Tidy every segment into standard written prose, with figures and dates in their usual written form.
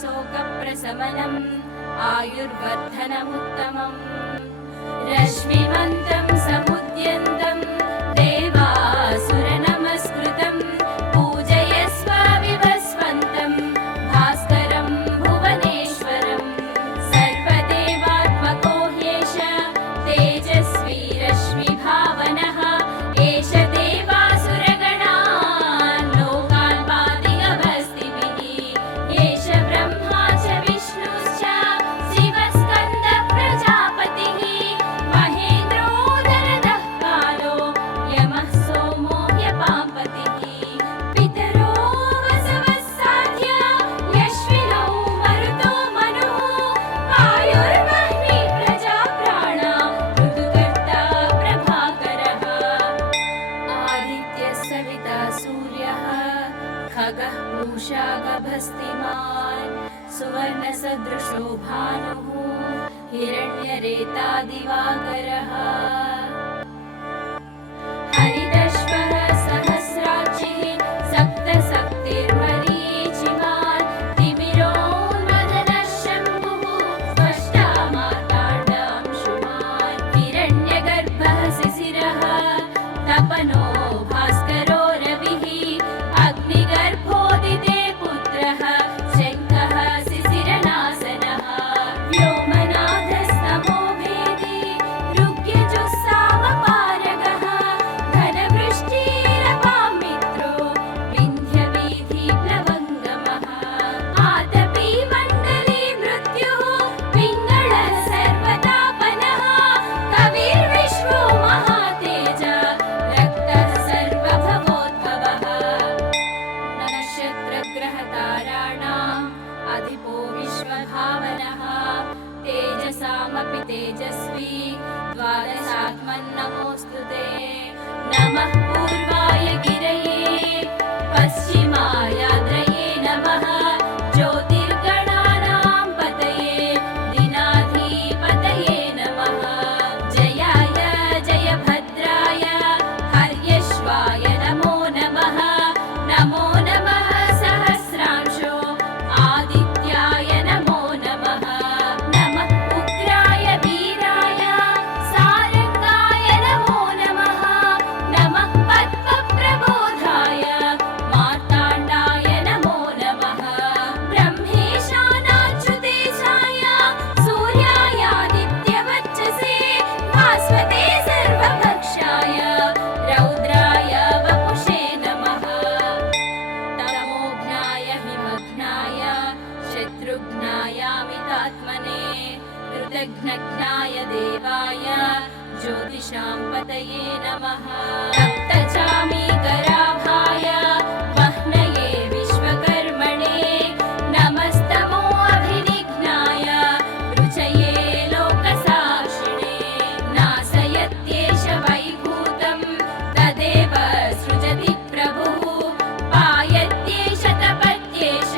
सर्वशोकप्रशमनम् आयुर्वर्धनमुत्तमम् रश्मिमन्तं समुद्यन्तं देवासुरनमस्कृतं पूजयस्व विवस्वन्तं भास्करं भुवनेश्वरं सर्वदेवात्मको ह्येष तेजस्वी रश्मिभावनः एष देवासुरगणान् लोकान् पातिगभस्तिभिः एष ब्रह्मा च विष्णुश्च शिवस्कन्दः प्रजापतिः महेन्द्रोदरदः कालो यमः सोमो ह्यपाम्पतिः पितरो वसवः साध्य यश्विनौ मरुतो मनुः आयुर्वह्निः प्रजाप्राणा ऋतुकर्ता प्रभाकरः आदित्यः सविता सूर्यः खगः पूषा गभस्तिमान् सुवर्णसदृशो भानुः हिरण्यरेता दिवाकरः हरिदश्वः सहस्राक्षिः सप्तशक्तिर्मरीचिमान् तिमिरोन्मदनः शम्भुः स्पष्टा मार्ताण्डांशुमान् हिरण्यगर्भः शिशिरः तपनो भास्करो रविः अग्निगर्भोदिते पुत्रः शङ्खः शिशिरनासनः व्योमनाथस्तमो भेदी ऋग्यजुस्सामपारगः घनवृष्टिरपां मित्रो विन्ध्यवीथिप्लवङ्गमः आतपी मण्डली मृत्युः पिङ्गळः सर्वतापनः कविर्विश्वो महातेज रक्तः सर्वभवोद्भवः नक्षत्रग्रहताराणाम् अधिपो विश्वभावनः तेजसामपि तेजस्वी द्वादशात्मन्नमोऽस्तु ते नमः पूर्वाय गिरये पश्चिमायाद्रये नमः ज्योतिर्गणानां पतये दिनाधिपतये नमः जयाय जयभद्राय हर्यश्वाय नमो नमः नमो नमः सहस्रांशो आदित्याय नमो नमः नमः उग्राय वीराय सारंगाय नमो नमः नमः पद्मप्रबोधाय मार्ताण्डाय नमो नमः ब्रह्मेशानाच्युतेशाय सूर्यायादित्यवच्चसे भास्वते सर्वभक्षाय रौद्राय वपुषे नमः तमोघ्नाय हिमघ्नाय शत्रुघ्नायामितात्मने कृतघ्नघ्नाय देवाय ज्योतिषां पतये नमः सप्तचामीकराभाय वह्नये विश्वकर्मणे नमस्तमो अभिनिघ्नाय रुचये लोकसाक्षिणे नासयत्येष वैभूतं तदेव सृजति प्रभुः पायत्येष तपत्येष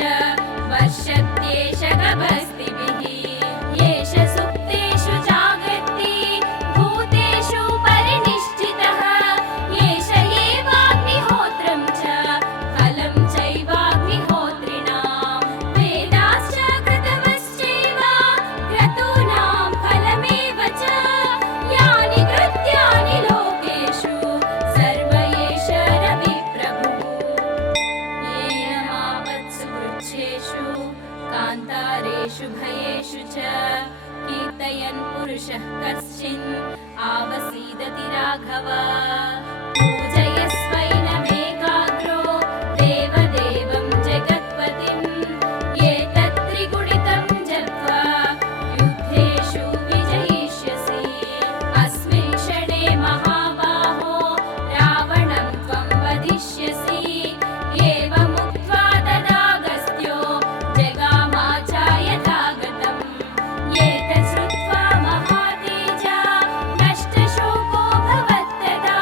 वर्षत्येष गभस्तिभिः येष सुप्तेषु जागर्ति भूतेषु परिनिष्ठितः येष एवाग्निहोत्रं च फलं चैवाग्निहोत्रिणां वेदाश्च कृतवश्चैव क्रतूनां फलमेव च यानि कृत्यानि लोकेषु सर्व एष रविप्रभुः येन मावत्सु वृक्षेषु कान्तारेषु भयेषु च कीर्तयन् पुरुषः कश्चिन् आवसीदति राघव पूजयस्वैनमेकाग्रो देवदेवं जगत्पतिं एतत्त्रिगुणितं जप्त्वा युद्धेषु विजयिष्यसि अस्मिन् क्षणे महाबाहो रावणं त्वं वदिष्यसि एवमुक्त्वा तदागस्त्यो जगामाचार्यथागतम् एतत् श्रुत्वा महातेजा नष्टशोको भवत्तदा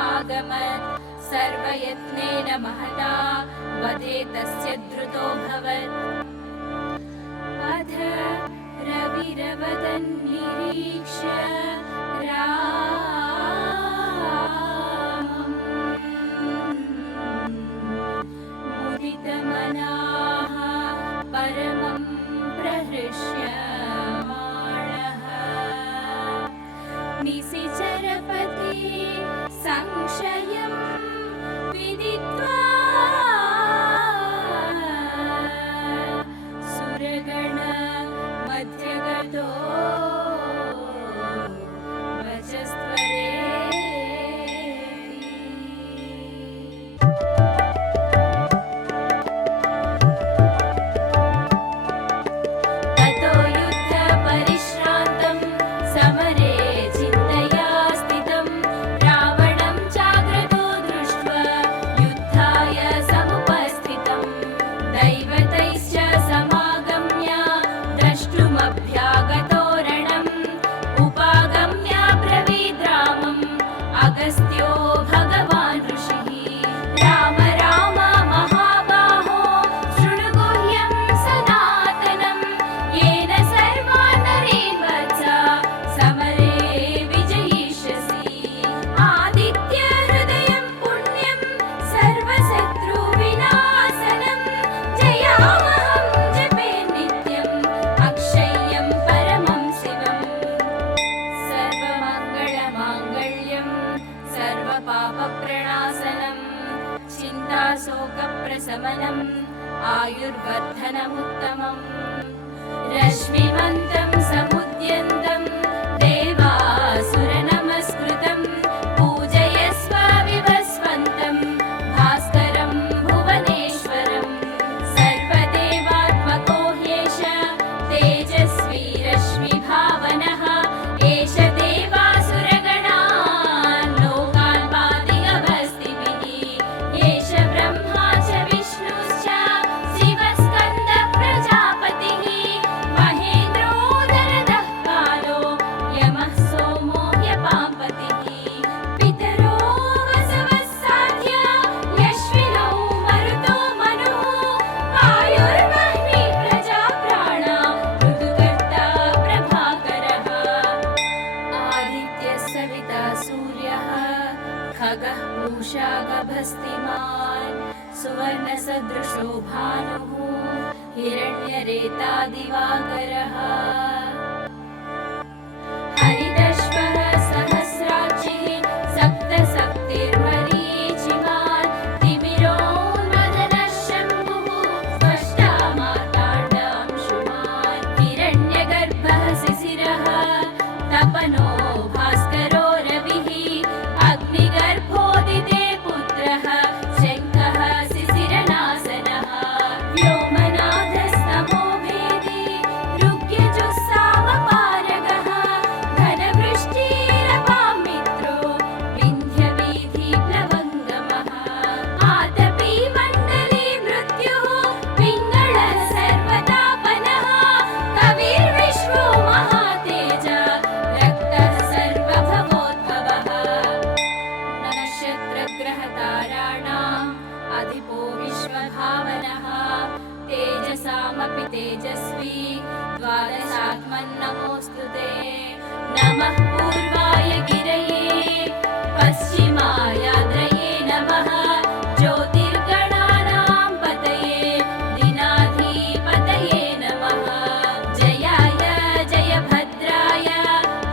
समागमत् सर्वयत्नेन महता वधे तस्य द्रुतोऽभवत् अथ रविरवदन् निरीक्ष्य रामम् मुदितमनाः परमं प्रहृष्यमाणः निशिचरपति संशयं विदित्वा सुरगण मध्यगतो ततो युद्धपरिश्रान्तं समरे चिन्तया स्थितं रावणं चाग्रतो दृष्ट्वा युद्धाय समुपस्थितं दैवतैश्च समागम्य द्रष्टुमभ्यागतो रणम् उपागम्य ब्रवीद्रामम् अगस्त्यो भगवान् ऋषिः राम राम महाबाहो शृणु गुह्यं सनातनं येन सर्वान् नरीन् वत्स समरे विजयिष्यसि आदित्यहृदयं पुण्यं सर्वशत्रुविनाशनं जयामहं जपे नित्यम् अक्षय्यं परमं शिवम् सर्वमङ्गलमाङ्गल्यं सर्वपापप्रणाशनं चिन्ताशोकप्रशमनम् आयुर्वर्धनमुत्तमम् रश्मिमन्तं समुद्यन्तं देवासुरनमस्कृतं पूजयस्व विवस्वन्तं भास्करं भुवनेश्वरं सर्वदेवात्मको ह्येष तेजस्वी रश्मिभावनः एष देवासुरगणान् लोकान् पातिगभस्तिभिः एष ब्रह्मा च विष्णुश्च शिवस्कन्दः प्रजापतिः महेन्द्रोदरदः कालो यमः सोमो ह्यपाम्पतिः पितरो वसवः साध्य यश्विनौ मरुतो मनुः वायुर्वह्निः प्रजाप्राणा ऋतुकर्ता प्रभाकरः आदित्यः सविता सूर्यः खगः पूषा गभस्तिमान् सुवर्णसदृशो भानुः हिरण्यरेता दिवाकरः हरिदश्वः सहस्राक्षिः सप्तशक्तिर्मरीचिमान् तिमिरोन्मदनः शम्भुः स्पष्टा मार्ताण्डांशुमान् हिरण्यगर्भः शिशिरः तपनो भास्करो रविः अग्निगर्भोदिते पुत्रः शङ्खः शिशिरनाशनः व्योमनाथस्तमो भेदी ऋग्यजुस्सामपारगः घनवृष्टिरपां मित्रो विन्ध्यवीथिप्लवङ्गमः आतपी मण्डली मृत्युः पिङ्गळः सर्वतापनः कविर्विश्वो महातेज रक्तः सर्वभवोद्भवः नक्षत्रग्रहताराणाम् अधिपो विश्वभावनः तेजसामपि तेजस्वी द्वादशात्मन्नमोऽस्तु ते नमः पूर्वाय गिरये पश्चिमायाद्रये नमः ज्योतिर्गणानां पतये दिनाधिपतये नमः जयाय जयभद्राय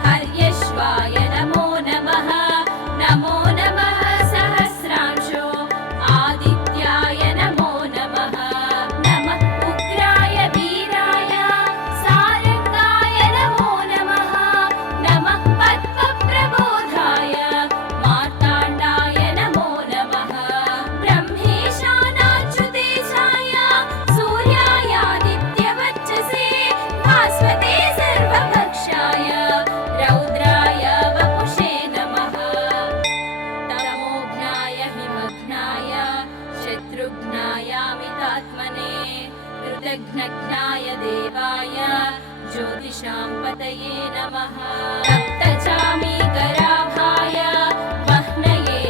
हर्यश्वाय नमो नमः नमो नमः सहस्रांशो आदित्याय नमो नमः नमः उग्राय वीराय सारंगाय नमो नमः नमः पद्मप्रबोधाय मार्ताण्डाय नमो नमः ब्रह्मेशानाच्युतेशाय सूर्यायादित्यवच्चसे भास्वते सर्वभक्षाय रौद्राय वपुषे नमः तमोघ्नाय हिमघ्नाय शत्रुघ्नायामितात्मने कृतघ्नघ्नाय देवाय ज्योतिषां पतये नमः तप्तचामीकराभाय वह्नये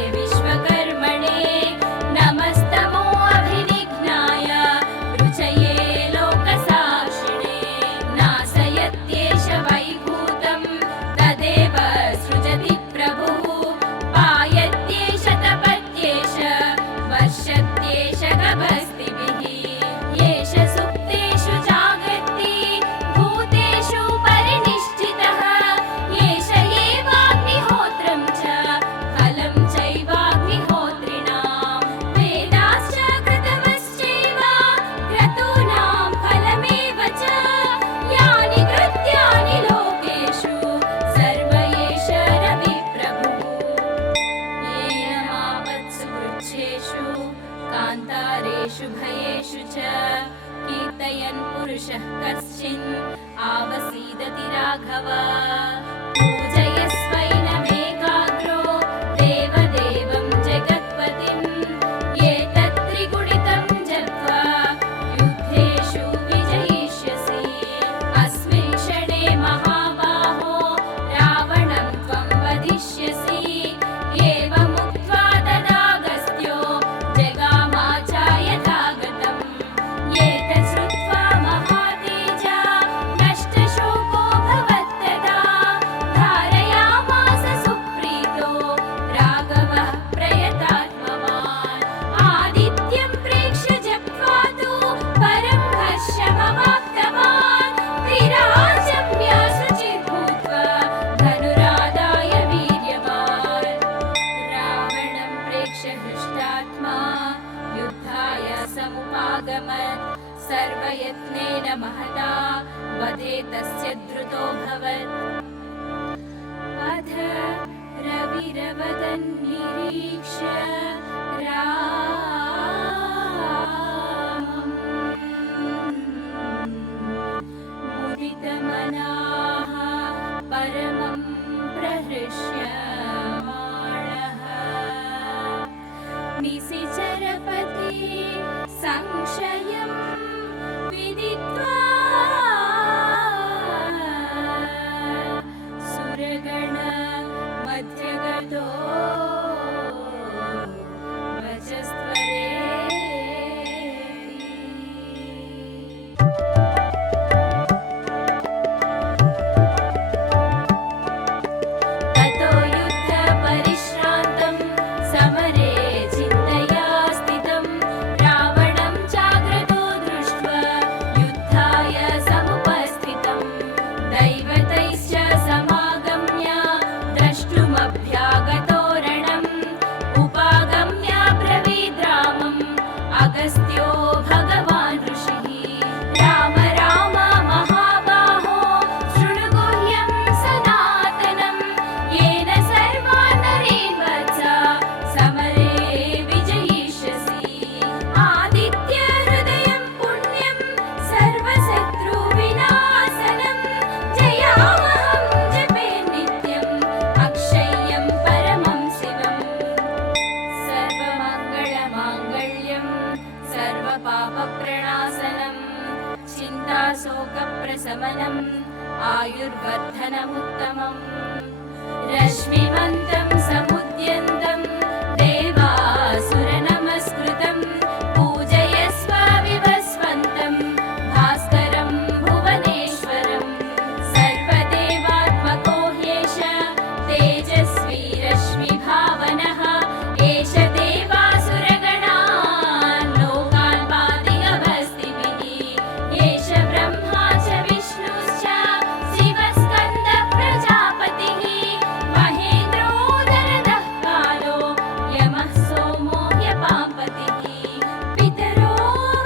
एषः कश्चिन् आवसीदति राघव पूजयस्वैनमेकाग्रो देवदेवं जगत्पतिम् एतत् त्रिगुणितं जप्त्वा युद्धेषु विजयिष्यसि अस्मिन् क्षणे महाबाहो रावणं त्वं वदिष्यसि एवमुक्त्वा तदागस्त्यो जगामाचार्यथागतम् एतत् श्रुत्वा महातेजा नष्टशोको भवत्तदा धारयामास सुप्रीतो राघवः प्रयतात्मवान् आदित्यं प्रेक्ष्य जप्त्वा तु परं हर्षमवाप्तवान् त्रिराजम्य शुचिर्भूत्वा धनुरादाय वीर्यवान् रावणं प्रेक्ष्य हृष्टात्मा युद्धाय समुपागमत् सर्वयत्नेन महता वधे तस्य द्रुतोऽभवत् अथ रविरवदन्निरीक्ष्य रामम् मुदितमनाः परमं प्रहृष्यमाणः निशिचरपति संशयं विदित्वा सुरगण मध्यगतो ततो युद्धपरिश्रान्तं समरे चिन्तया स्थितं रावणं चाग्रतो दृष्ट्वा युद्धाय समुपस्थितं दैवतैश्च समागम्य द्रष्टुमभ्यागतो रणम् उपागम्य ब्रवीद् रामम् अगस्त्यो भगवान् ऋषिः राम राम महाबाहो शृणु गुह्यं सनातनं येन सर्वान् नरेन् वत्स समरे विजयिष्यसि आदित्य हृदयं पुण्यं सर्वशत्रुविनाशनं जयावहं जपे नित्यम् अक्षय्यं परमं शिवम् सर्वमङ्गलमाङ्गल्यं सर्वपापप्रणाशनं चिन्ताशोकप्रशमनम् आयुर्वर्धनमुत्तमम् रश्मिमन्तं समुद्यन्तं देवासुरनमस्कृतं पूजयस्व विवस्वन्तं भास्करं भुवनेश्वरं सर्वदेवात्मको ह्येष तेजस्वी रश्मिभावनः एष देवासुरगणान् लोकान् पाति गभस्तिभिः एष ब्रह्मा च विष्णुश्च शिवस्कन्दः प्रजापतिः महेन्द्रो दरदः कालो यमः सोमो ह्यपाम्पतिः पितरो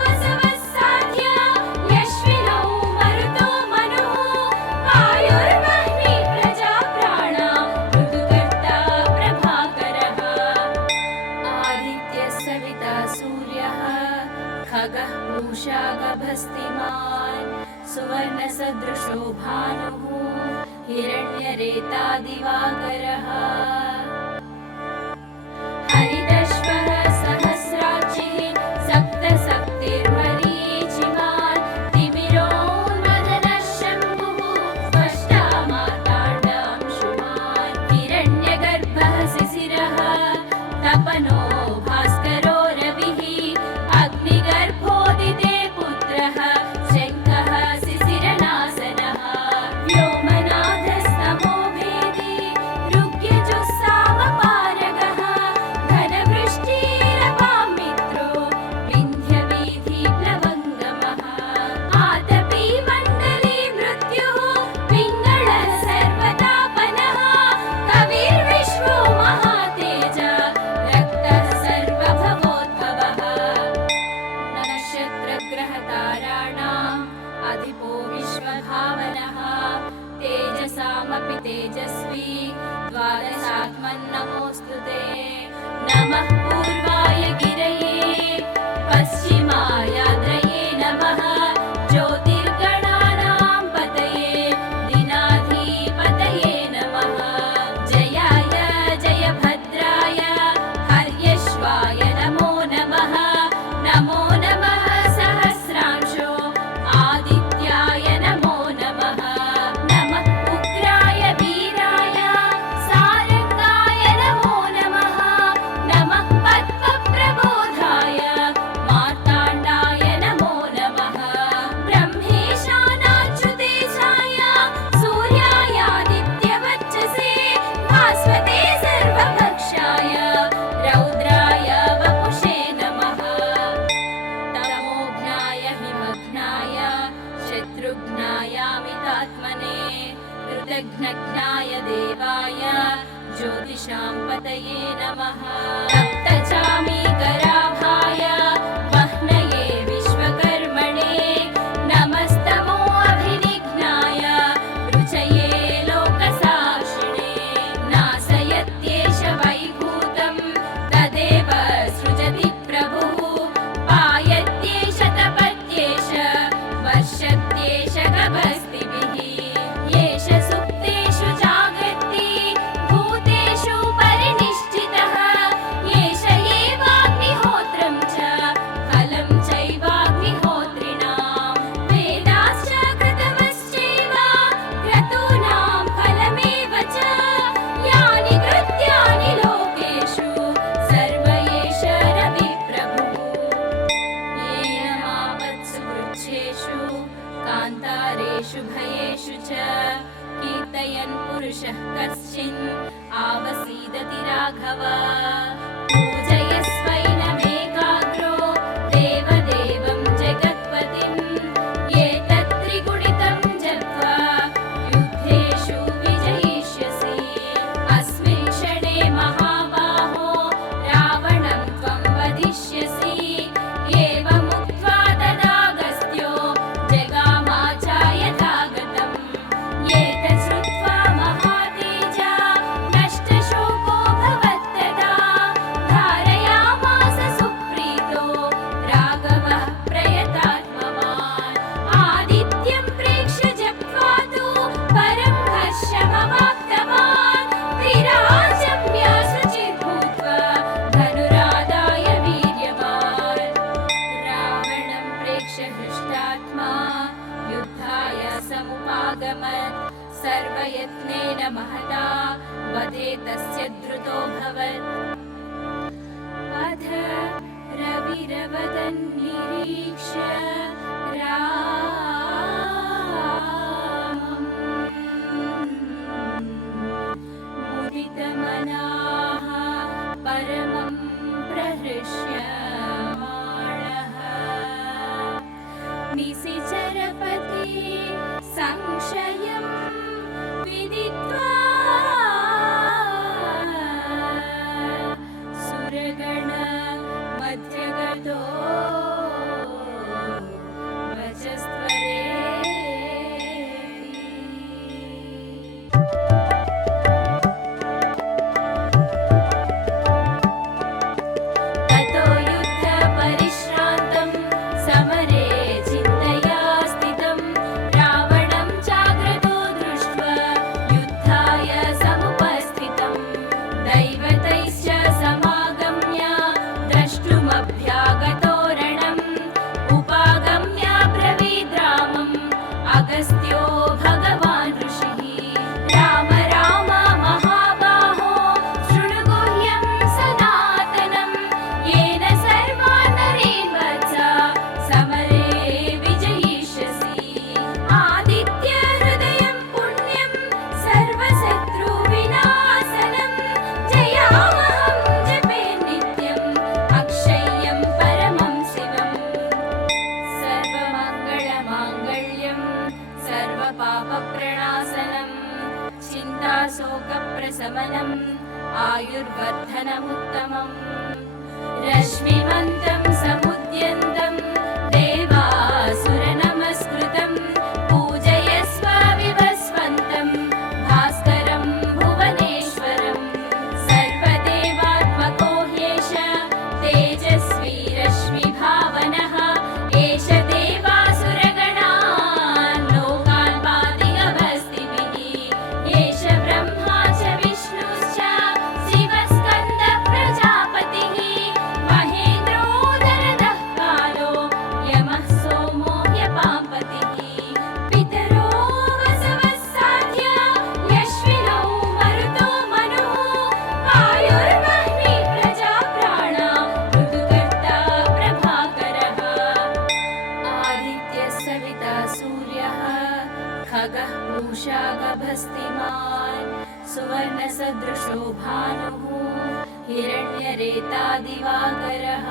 वसवः साध्य यश्विनौ मरुतो मनुः वायुर्वह्निः प्रजाप्राणा ऋतुकर्ता प्रभाकरः आदित्यः सविता सूर्यः खगः पूषा गभस्तिमान् सुवर्णसदृशो भानुः हिरण्यरेता दिवाकरः हरिदश्वः सहस्राक्षिः सप्तशक्तिर्मरीचिमान् तिमिरोन्मदनः शम्भुः स्पष्टा मार्ताण्डांशुमान् हिरण्यगर्भः शिशिरः तपनो भास्करो रविः अग्निगर्भोदिते पुत्रः शङ्खः शिशिरनाशनः व्योमनाथस्तमो भेदी ऋग्यजुस्सामपारगः घनवृष्टिरपां मित्रो विन्ध्यवीथिप्लवङ्गमः आतपी मण्डली मृत्युः पिङ्गळः सर्वतापनः कविर्विश्वो महातेज रक्तः सर्वभवोद्भवः नक्षत्रग्रहताराणाम् अधिपो विश्वभावनः तेजसामपि तेजस्वी द्वादशात्मन्नमोऽस्तु ते नमः पूर्वाय गिरये पश्चिमायाद्रये नमः ज्योतिर्ग सर्वेषां पतये नमः। सप्तचामीकराभाय वह्नये विश्वकर्मणे नमस्तमो अभिनिघ्नाय रुचये लोकसाक्षिणे। नासयत्येष वैभूतं तदेव सृजति प्रभुः। पायत्येष तपत्येष वर्षत्येष गभस्तिभिः। येष सुप्तेषु जागर्ति भूतेषु परिनिष्ठितः। येष एवाग्निहोत्रं च फलं चैवाग्निहोत्रिणां। वेदाश्च कृतवश्चैव क्रतूनां फलमेव च। यानि कृत्यानि लोकेषु सर्व एष रविप्रभुः। येन मावत्सु वृक्षेषु कान्तारेषु भयेषु च कीर्तयन् पुरुषः कश्चिन् आवसीदति राघव। पूजयस्वैनमेकाग्रो देवदेवं जगत्पतिम्। एतत्त्रिगुणितं जप्त्वा युद्धेषु विजयिष्यसि। अस्मिन् क्षणे महाबाहो रावणं त्वं वदिष्यसि। एवमुक्त्वा तदागस्त्यो जगामाचार्यथागतम्। एतत् श्रुत्वा महातेजा नष्टशोको भवत्तदा। धारयामास सुप्रीतो राघवः प्रयतात्मवान्। आदित्यं प्रेक्ष्य जप्त्वा तु परं हर्षमवाप्तवान्। त्रिराजम्य शुचिर्भूत्वा धनुरादाय वीर्यवान्। रावणं प्रेक्ष्य हृष्टात्मा युद्धाय समुपागमत्। सर्वयत्नेन महता वधे तस्य द्रुतोऽभवत्। अथ रविरवदन् निरीक्ष्य रामम् मुदितमनाः परमं प्रहृष्यमाणः। निशिचरपति संशयं विदित्वा सुरगण मध्यगतो वचस्त्वरेति। ततो युद्धपरिश्रान्तं समरे चिन्तया स्थितं। रावणं चाग्रतो दृष्ट्वा युद्धाय समुपस्थितं। दैवतैश्च समागम्य द्रष्टुमभ्यागतो रणम्। उपागम्य ब्रवीद् रामम् अगस्त्यो भगवान् ऋषिः। राम राम महाबाहो शृणु गुह्यं सनातनम्। येन सर्वान् नरेन् वत्स समरे विजयिष्यसि। आदित्यहृदयं पुण्यं सर्वशत्रुविनाशनम्। जयावहं जपे नित्यम् अक्षय्यं परमं शिवम्। सर्वमङ्गलमाङ्गल्यं सर्वपापप्रणाशनम्। चिन्ताशोकप्रशमनम् आयुर्वर्धनमुत्तमम्। रश्मिमन्तं समुद्यन्तं देवासुरनमस्कृतं। पूजयस्व विवस्वन्तं भास्करं भुवनेश्वरम्। सर्वदेवात्मको ह्येष तेजस्वी रश्मिभावनः। एष देवासुरगणान् लोकान् पाति गभस्तिभिः। एष ब्रह्मा च विष्णुश्च शिवस्कन्दः प्रजापतिः। महेन्द्रोदरदः कालो यमः सोमो ह्यपाम्पतिः। पितरो वसवः साध्य यश्विनौ मरुतो मनुः। वायुर्वह्निः प्रजाप्राणा ऋतुकर्ता प्रभाकरः। आदित्यः सविता सूर्यः खगः पूषा गभस्तिमान्। सुवर्णसदृशो भानुः हिरण्यरेता दिवाकरः।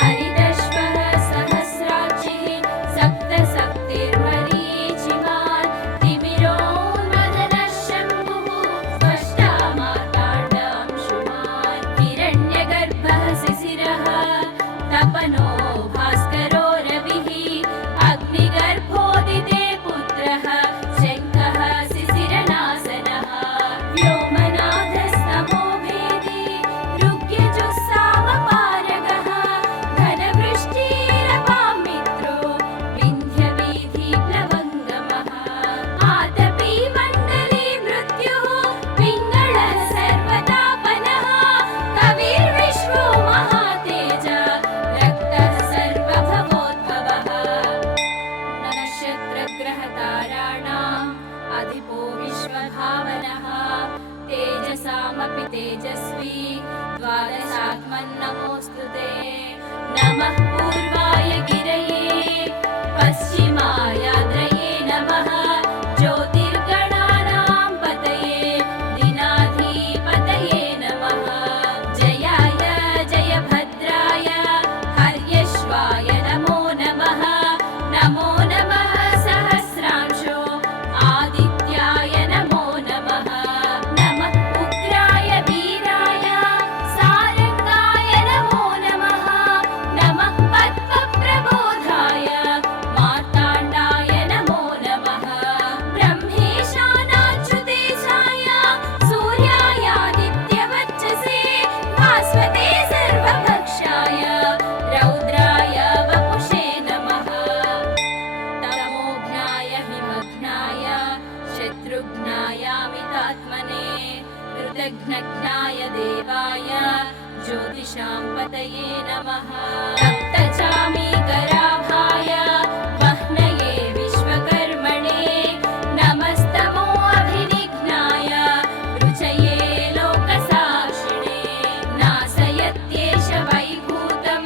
हरिदश्वः सहस्राक्षिः सप्तशक्तिर्मरीचिमान्। तिमिरोन्मदनः शम्भुः तेजस्वी द्वादशात्मन्नमोऽस्तु ते। नमः पूर्वाय गिरये पश्चिमायाद्रये नमः ज्योतिर्गणानां पतये दिनाधिपतये नमः। जयाय जयभद्राय हर्यश्वाय नमो नमः। नमो नमः सहस्रांशो आदित्याय नमो नमः। नमः उग्राय वीराय सारंगाय नमो नमः। नमः पद्मप्रबोधाय मार्ताण्डाय नमो नमः। ब्रह्मेशानाच्युतेशाय सूर्यायादित्यवच्चसे भास्वते सर्वभक्षाय रौद्राय वपुषे नमः। तमोघ्नाय हिमघ्नाय शत्रुघ्नायामितात्मने कृतघ्नघ्नाय देवाय ज्योतिषां पतये नमः। तप्तचामीकराभाय वह्नये विश्वकर्मणे नमस्तमो अभिनिघ्नाय रुचये लोकसाक्षिणे। नाशयत्येष वैभूतं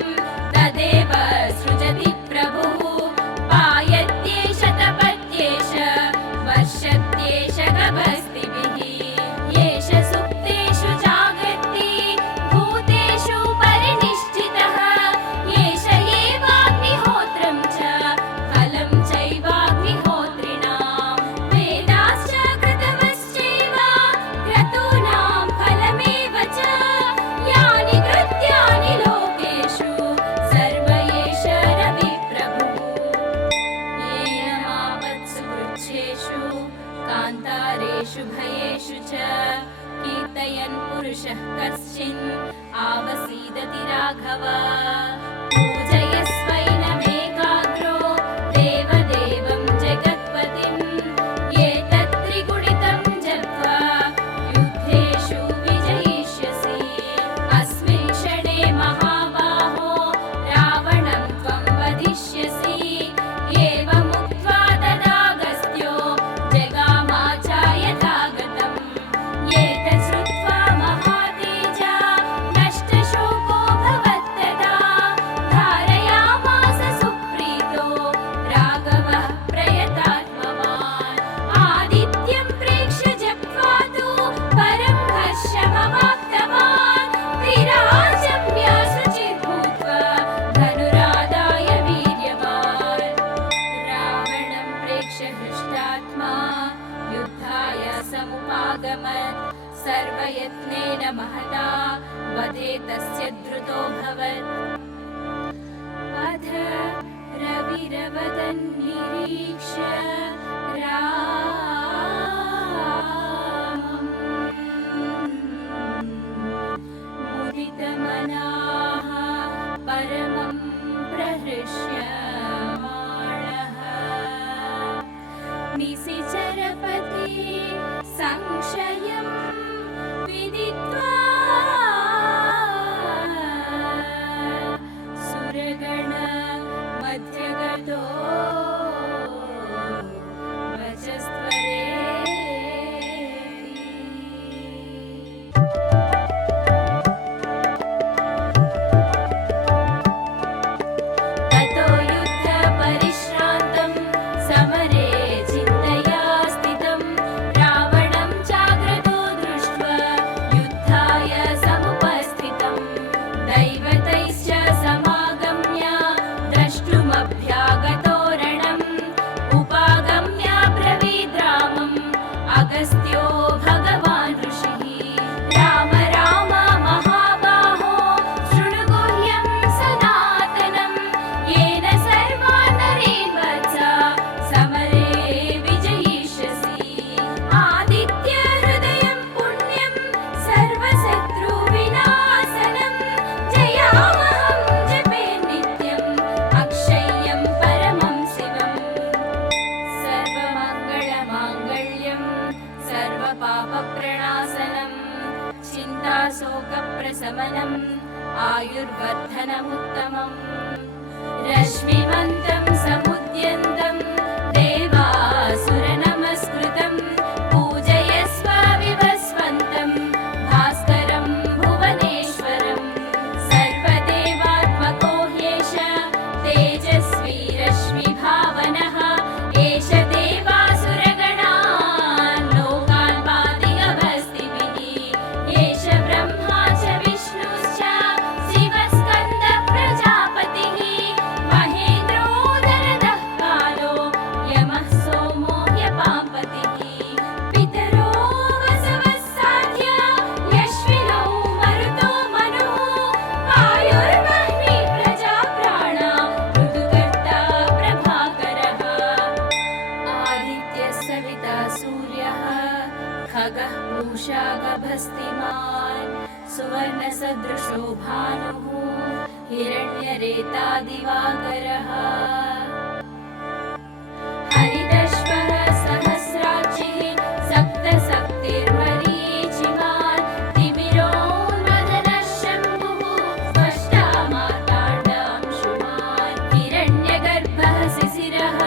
तदेव सृजति प्रभुः। पायत्येष तपत्येष वर्षत्येष गभस्तिभिः। येष सुप्तेषु जागर्ति भूतेषु परिनिष्ठितः। येष एवाग्निहोत्रं च फलं चैवाग्निहोत्रिणां। वेदाश्च कृतवश्चैव क्रतूनां फलमेव च। यानि कृत्यानि लोकेषु सर्व एष रविप्रभुः। येन मावत्सु वृक्षेषु कान्तारेषु भयेषु च कीर्तयन् पुरुषः कश्चिन् आवसीदति राघव। पूजयस्वैनमेकाग्रो देवदेवं जगत्पतिं। एतत्त्रिगुणितं जप्त्वा युद्धेषु विजयिष्यसि। अस्मिन् क्षणे महाबाहो रावणं त्वं वधिष्यसि। एवमुक्त्वा तदागस्त्यो जगामाचार्यथागतम्। एतत् श्रुत्वा महातेजा नष्टशोको भवत्तदा। धारयामास सुप्रीतो राघवः प्रयतात्मवान्। आदित्यं प्रेक्ष्य जप्त्वा तु परं हर्षमवाप्तवान्। त्रिराजम्य शुचिर्भूत्वा धनुरादाय वीर्यवान्। रावणं प्रेक्ष्य हृष्टात्मा युद्धाय समुपागमत्। सर्वयत्नेन महता वधे तस्य द्रुतोऽभवत्। अथ रविरवदन् निरीक्ष्य रामम् मुदितमनाः परमं प्रहृष्यमाणः। निशिचरपति संशयं विदित्वा सुरगण मध्यगतो ततो युद्धपरिश्रान्तं समरे चिन्तया स्थितं। रावणं चाग्रतो दृष्ट्वा युद्धाय समुपस्थितं। दैवतैश्च समागम्य द्रष्टुमभ्यागतो रणम्। उपागम्य ब्रवीद् रामम् अगस्त्यो भगवान् ऋषिः। राम राम महाबाहो शृणु गुह्यं सनातनं। येन सर्वान् नरेन् वत्स समरे विजयिष्यसि। आदित्यहृदयं पुण्यं सर्वशत्रुविनाशनं। जयामहं जपे नित्यम् अक्षय्यं परमं शिवम्। सर्वमङ्गलमाङ्गल्यं सर्वपापप्रणाशनं। चिन्ताशोकप्रशमनम् आयुर्वर्धनमुत्तमम्। रश्मिमन्तं समुद्यन्तं देवासुरनमस्कृतं। पूजयस्व विवस्वन्तं भास्कर पूषा गभस्तिमान् सुवर्णसदृशो भानुः हिरण्यरेतादिवाकरः हरितश्वः सहस्राक्षिः सप्तशक्तिर्मरीचिमान् तिमिरोन्मदनः शम्भुः स्पष्टा मार्ताण्डांशुमान् हिरण्यगर्भः शिशिरः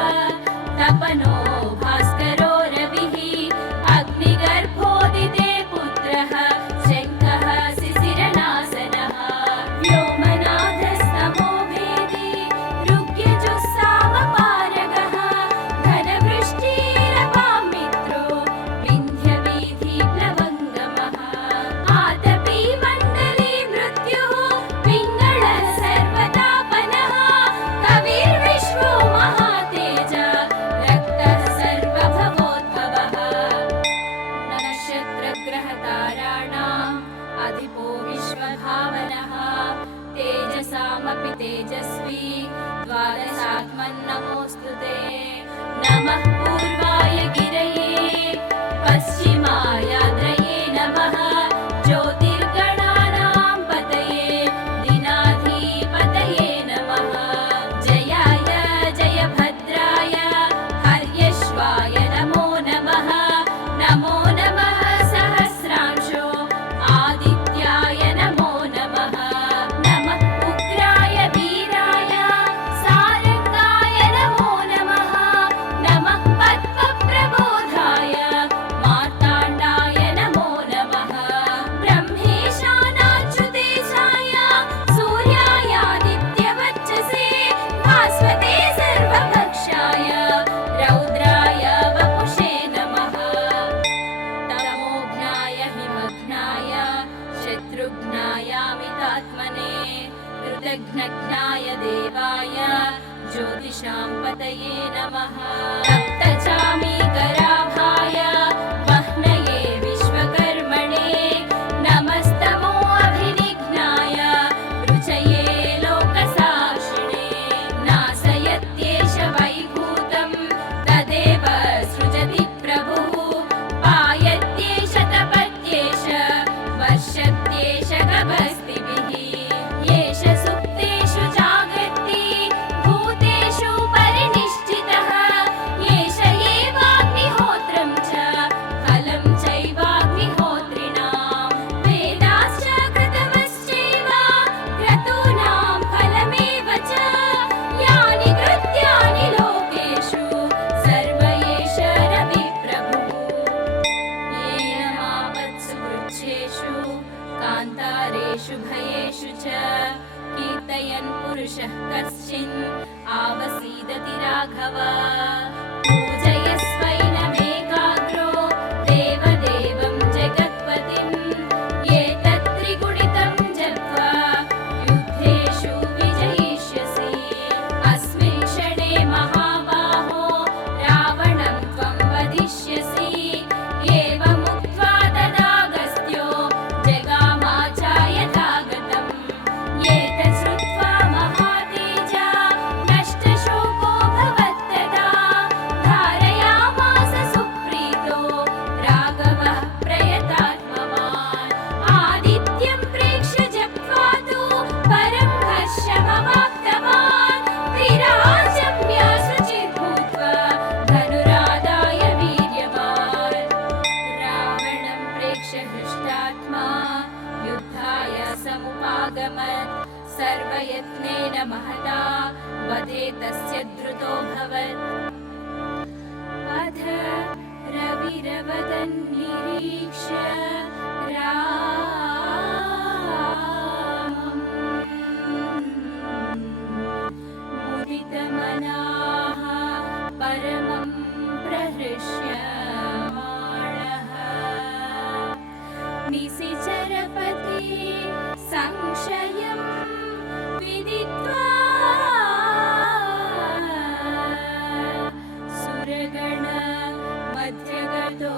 तपनो भास्करो रविः अग्निगर्भोदिते पुत्रः शङ्खः शिशिरनासनः व्योमनाथस्तमो भेदी ऋग्यजुस्सामपारगः घनवृष्टिरपां मित्रो विन्ध्यवीथिप्लवङ्गमः आतपी मण्डली मृत्युः पिङ्गळः सर्वतापनः कविर्विश्वो महातेज रक्तः सर्वभवोद्भवः नक्षत्रग्रहताराणाम् अधिपो विश्वभावनः तेजसामपि तेजस्वी द्वादशात्मन्नमोऽस्तु ते नमः पूर्वाय गिरये पश्चिमायाद्रये नमः ज्योतिर्गणानां पतये दिनाधिपतये नमः जयाय जयभद्राय हर्यश्वाय नमो नमः नमो नमः सहस्रांशो आदित्याय नमो नमः नमः उग्राय वीराय सारंगाय नमो नमः नमः पद्मप्रबोधाय मार्ताण्डाय नमो नमः ब्रह्मेशानाच्युतेशाय सूर्यायादित्यवच्चसे भास्वते सर्वभक्षाय रौद्राय वपुषे नमः तमोघ्नाय हिमघ्नाय शत्रुघ्नायामितात्मने कृतघ्नघ्नाय देवाय ज्योतिषां पतये नमः सप्तचामीकराभाय वह्नये विश्वकर्मणे नमस्तमो अभिनिघ्नाय रुचये लोकसाक्षिणे नाशयत्येष वैभूतं तदेव सृजति प्रभुः पायत्येष तपत्येष वर्षत्येष गभस्तिभिः येष सुप्तेषु जागर्ति भूतेषु परिनिष्ठितः येष एवाग्निहोत्रं च फलं चैवाग्निहोत्रिणां वेदाश्च कृतवश्चैव क्रतूनां फलमेव च यानि कृत्यानि लोकेषु सर्व एष रविप्रभुः येन मापत्सु वृक्षेषु कान्तारेषु भयेषु च कीर्तयन् पुरुषः कश्चिन् आवसीदति राघव पूजयस्वैनमेकाग्रो देवदेवं जगत्पतिं एतत्त्रिगुणितं जप्त्वा युद्धेषु विजयिष्यसि अस्मिन् क्षणे महाबाहो रावणं त्वं वदिष्यसि एवमुक्त्वा तदागस्त्यो जगामाचार्यथागतम् एतत् श्रुत्वा महातेजा नष्टशोको भवत्तदा धारयामास सुप्रीतो राघवः प्रयतात्मवान् आदित्यं प्रेक्ष्य जप्त्वा तु परं हर्षमवाप्तवान् त्रिराजम्य शुचिर्भूत्वा धनुरादाय वीर्यवान् रावणं प्रेक्ष्य हृष्टात्मा युद्धाय समुपागमत् सर्वयत्नेन महता वधे तस्य द्रुतोऽभवत् अथ रविरवदन् निरीक्ष्य रामम् मुदितमनाः परमं प्रहृष्यमाणः निशिचरपति संशयं विदित्वा सुरगण मध्यगतो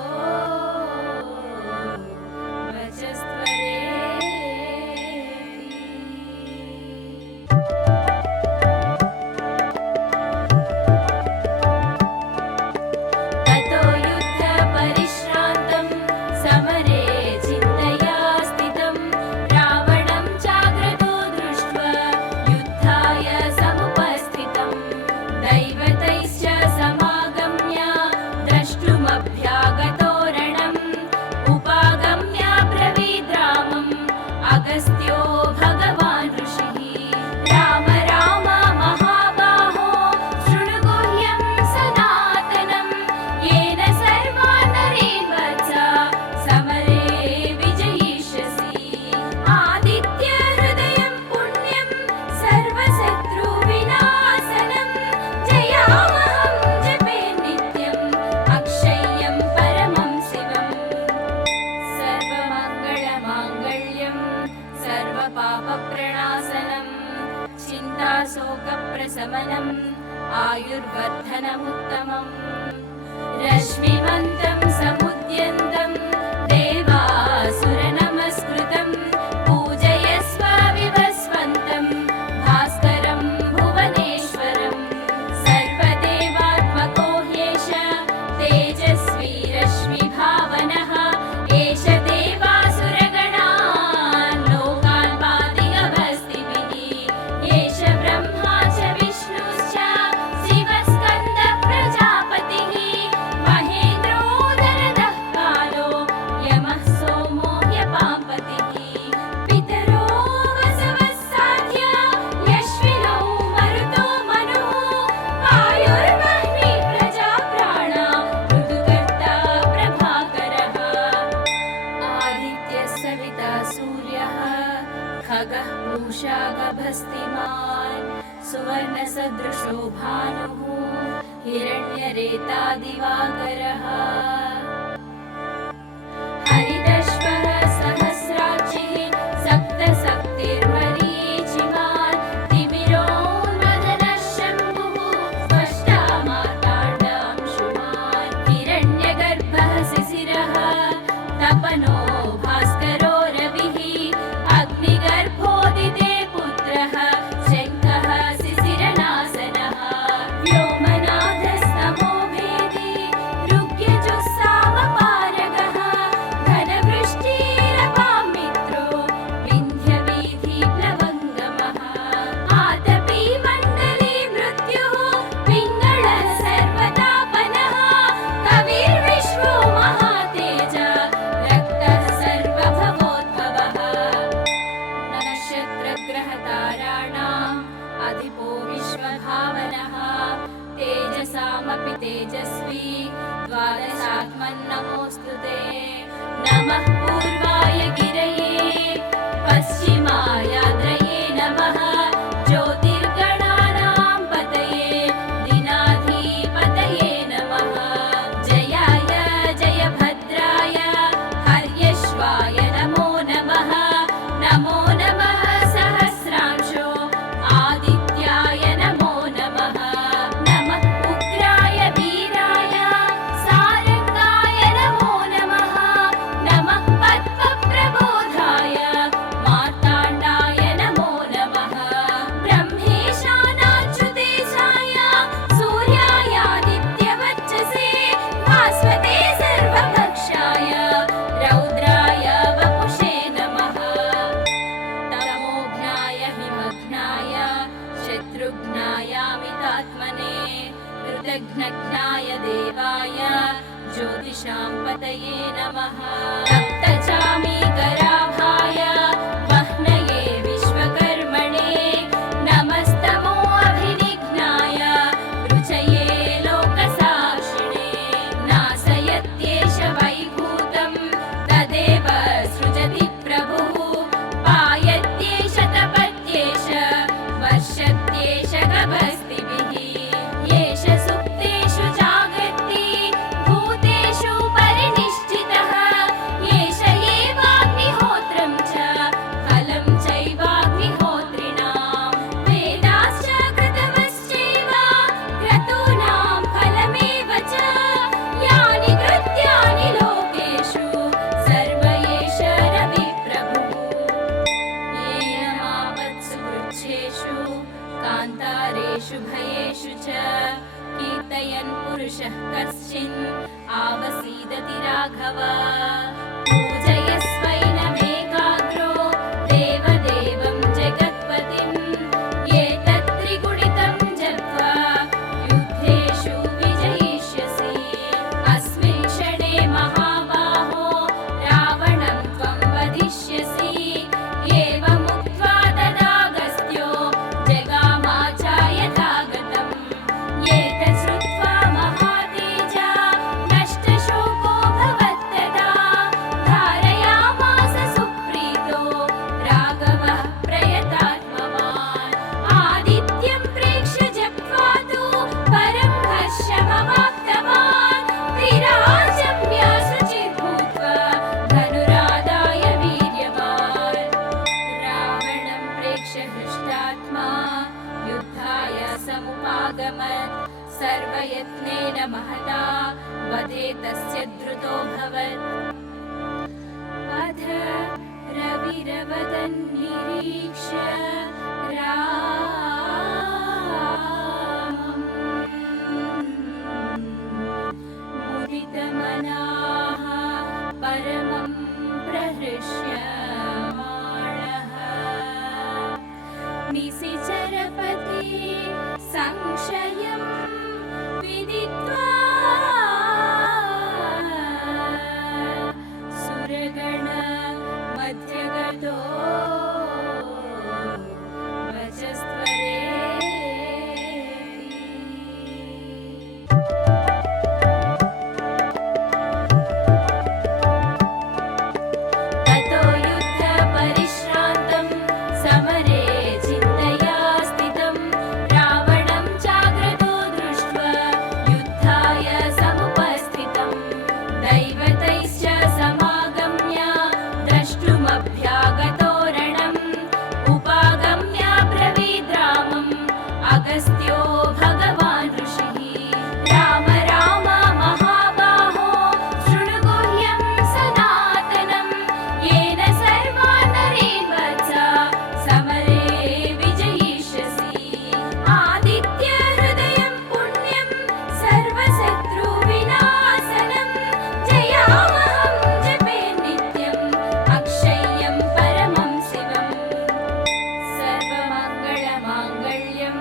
ततो युद्धपरिश्रान्तं सम सर्वपापप्रणाशनम् चिन्ताशोकप्रशमनम् आयुर्वर्धनमुत्तमम् रश्मिमन्तं समुद्यन्तं देवासुरनमस्कृतं पूजयस्व विवस्वन्तं भास्करं भुवनेश्वरं सर्वदेवात्मको ह्येष तेजस्वी रश्मिभावनः एष देवासुरगणान् लोकान् पातिगभस्तिभिः एष ब्रह्मा च विष्णुश्च शिवस्कन्दः प्रजापतिः महेन्द्रोदरदः कालो यमः सोमो ह्यपाम्पतिः पितरो वसवः साध्य यश्विनौ मरुतो मनुः आयुर्वह्निः प्रजाप्राणा ऋतुकर्ता प्रभाकरः आदित्यः सविता सूर्यः खगः पूषा गभस्तिमान् सुवर्णसदृशो भानुः हिरण्यरेता दिवाकरः हरिदश्वः सहस्राक्षिः सप्तशक्तिर्मरीचिमान् तिमिरोन्मदनः शम्भुः स्पष्टा मार्ताण्डांशुमान् हिरण्यगर्भः शिशिरः तपनो भास्करो रविः अग्निगर्भोदिते पुत्रः शङ्खः शिशिरनाशनः व्योमनाथस्तमो भेदी ऋग्यजुः अच्युतो ततो युद्धपरिश्रान्तं समरे चिन्तया स्थितं रावणं चाग्रतो दृष्ट्वा युद्धाय समुपस्थितं दैवतैश्च समागम्य द्रष्टुमभ्यागतो रणम् उपागम्य ब्रवीद्रामम् अगस्त्यो भगवान् ऋषिः राम राम महाबाहो शृणु गुह्यं सनातनं येन सर्वान् नरीन् वत्स समरे विजयिष्यसि आदित्य हृदयं पुण्यं सर्वशत्रुविनाशनं जयामहं जपे नित्यम् अक्षय्यं परमं शिवम् सर्वमङ्गलमाङ्गल्यं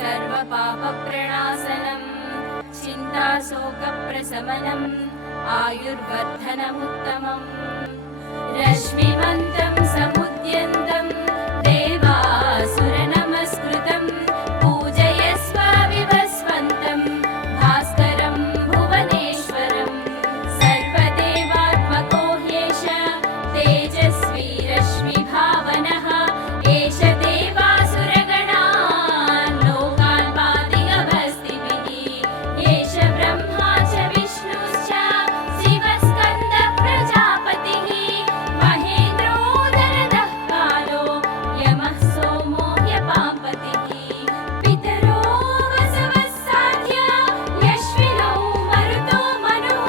सर्वपापप्रणाशनं चिन्ताशोकप्रशमनम् आयुर्वर्धनमुत्तमम् रश्मिमन्तं समुद्यन्तं देवासुरनमस्कृतं पूजयस्व विवस्वन्तं भास्करं भुवनेश्वरं सर्वदेवात्मको ह्येष तेजस्वी रश्मिभावनः एष देवासुरगणान् लोकान् पाति गभस्तिभिः एष ब्रह्मा च विष्णुश्च शिवस्कन्दः प्रजापतिः महेन्द्रो दरदः कालो यमः सोमो ह्यपाम्पतिः पितरो वसवः साध्य यश्विनौ मरुतो मनुः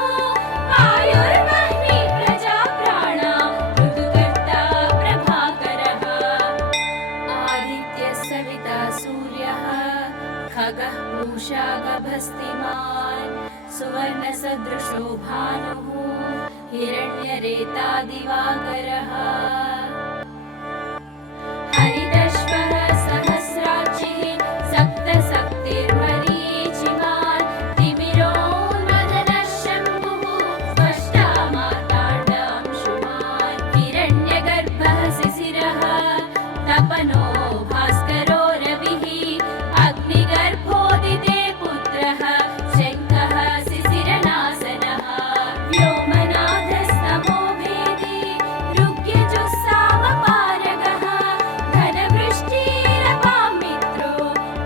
वायुर्वह्निः प्रजाप्राणा ऋतुकर्ता प्रभाकरः आदित्यः सविता सूर्यः खगः पूषा गभस्तिमान् सुवर्णसदृशो भानुः हिरण्यरेता दिवाकरः हरिदश्वः सहस्राक्षिः सप्तशक्तिर्मरीचिमान् तिमिरोन्मदनः शम्भुः स्पष्टा मार्ताण्डांशुमान् हिरण्यगर्भः शिशिरः तपनो भास्करो रविः अग्निगर्भोदिते पुत्रः शङ्खः शिशिरनाशनः व्योमनाथस्तमो भेदी ऋग्यजुस्सामपारगः घनवृष्टिरपां मित्रो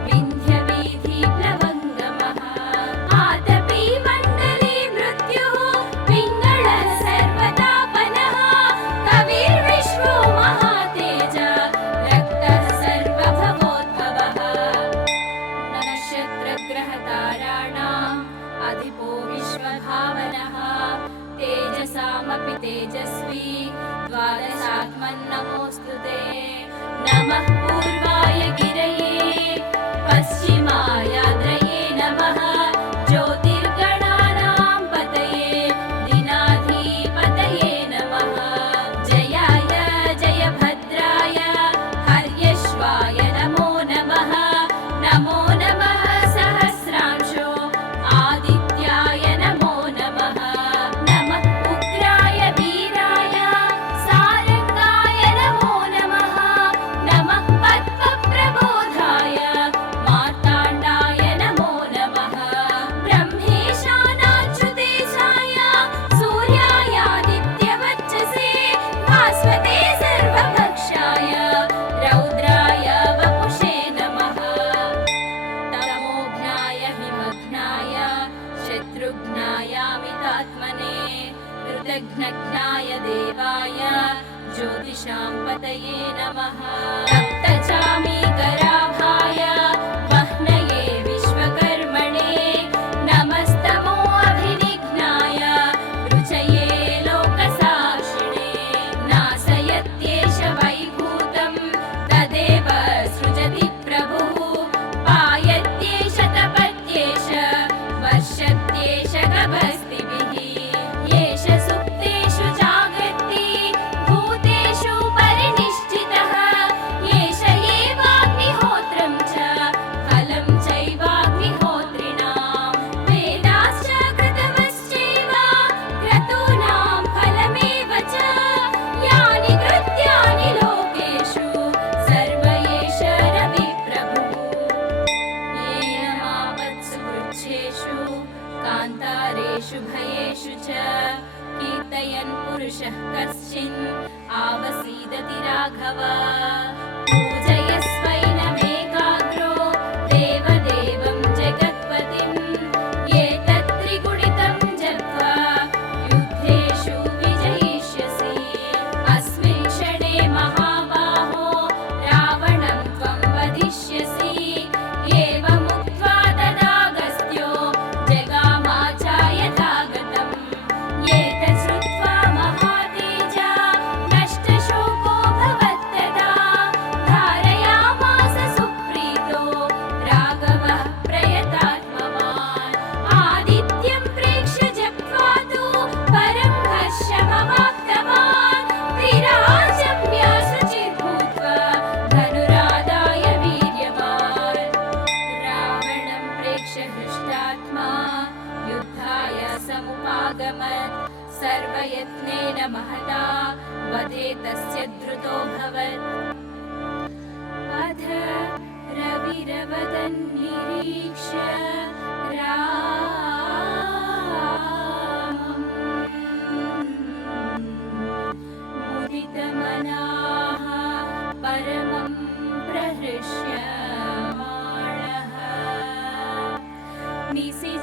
विन्ध्यवीथिप्लवङ्गमः आतपी मण्डली मृत्युः पिङ्गळः सर्वतापनः कविर्विश्वो महातेज रक्तः सर्वभवोद्भवः नक्षत्रग्रहताराणाम् अधिपो विश्वभावनः तेजसामपि तेजस्वी द्वादशात्मन्नमोऽस्तु ते नमः पूर्वाय गिरये पश्चिमायाद्रये नमः ज्योतिर्गणानां पतये दिनाधिपतये नमः जयाय जयभद्राय हर्यश्वाय नमो नमः नमो नमः सहस्रांशो आदित्याय नमो नमः नमः उग्राय वीराय सारंगाय नमो नमः नमः पद्मप्रबोधाय मार्ताण्डाय नमो नमः ब्रह्मेशानाच्युतेशाय सूर्यायादित्यवच्चसे भास्वते सर्वभक्षाय रौद्राय वपुषे नमः तमोघ्नाय हिमघ्नाय शत्रुघ्नायामितात्मने कृतघ्नघ्नाय देवाय ज्योतिषां पतये नमः रक्तचामीकराभाय वह्नये विश्वकर्मणे नमस्तमो अभिनिघ्नाय रुचये लोकसाक्षिणे नाशयत्येष वैभूतं तदेव सृजति प्रभुः पायत्येष तपत्येष वर्षत्येष गभस्तिभिः येष सुप्तेषु जागर्ति भूतेषु परिनिष्ठितः भव पूजयस्वैनमेकाग्रो देवदेवं जगत्पतिं एतत् त्रिगुणितं जप्त्वा युद्धेषु विजयिष्यसि अस्मिन् क्षणे महाबाहो रावणं त्वं वदिष्यसि एवमुक्त्वा तदागस्त्यो जगामाचार्यथागतम् एतत् श्रुत्वा महातेजा नष्टशोको भवत्तदा धारयामास सुप्रीतो राघवः प्रयतात्मवान् आदित्यं प्रेक्ष्य जप्त्वा तु परं हर्षमवाप्तवान् त्रिराजम्य शुचिर्भूत्वा धनुरादाय वीर्यवान् रावणं प्रेक्ष्य हृष्टात्मा युद्धाय समुपागमत् सर्वयत्नेन महता वधे तस्य द्रुतोऽभवत् अथ रविरवदन् निरीक्ष्य रामम् मुदितमनाः परमं प्रहृष्यमाणः निशिचरात्मनो